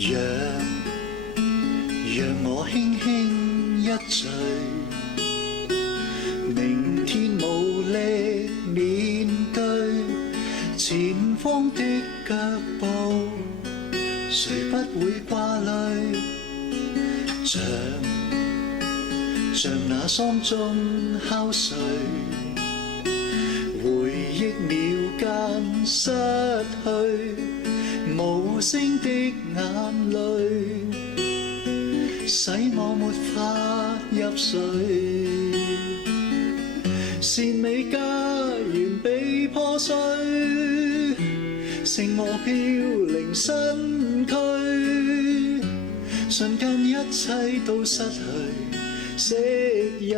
讓我輕輕一醉，明天無力面對前方的腳步，誰不會掛慮？像那桑中敲碎，回憶秒間失去，無聲的眼淚，使我沒法入睡。善美家園被破碎，剩我飄零身軀，瞬間一切都失去，昔日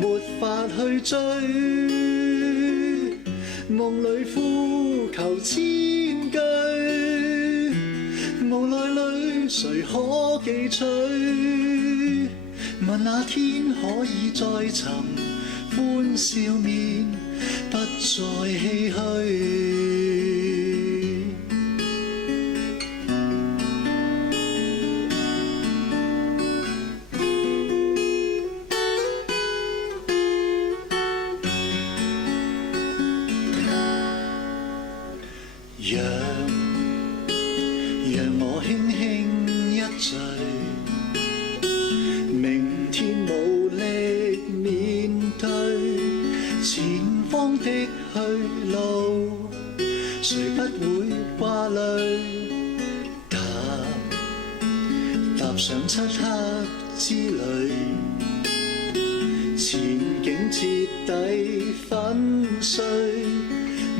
沒法去追，夢裏呼求千句，無奈裏誰可記取？問那天可以再尋歡笑面，不再唏噓。讓我輕輕一醉，明天無力面對前方的去路，誰不會掛慮？踏上漆黑之旅，前景徹底粉碎，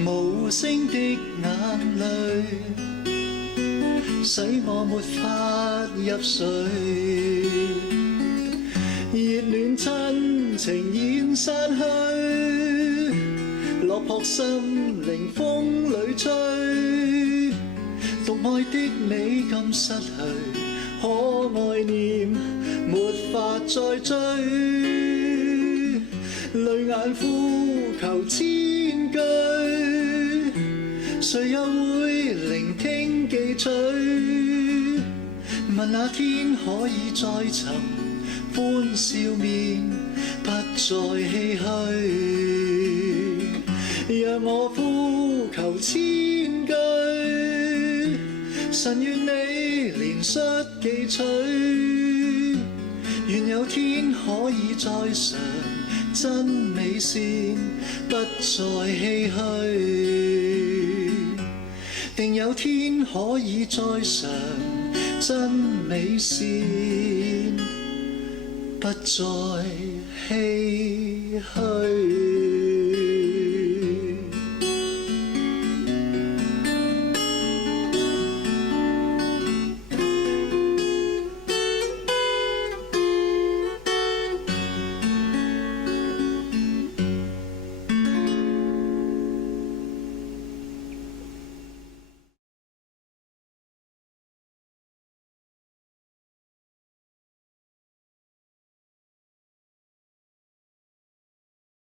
無聲的眼淚，使我沒法入睡。熱戀親情現散去，落魄心靈風裏吹，獨愛的你今失去，可愛念沒法再追，淚眼呼求千句，誰又會聆聽記取？問那天可以再尋歡笑面，不再唏噓。讓我呼求千句，神願你憐恤記取，願有天可以再嘗真美善，不再唏噓。定有天可以再嘗真美善，不再唏噓。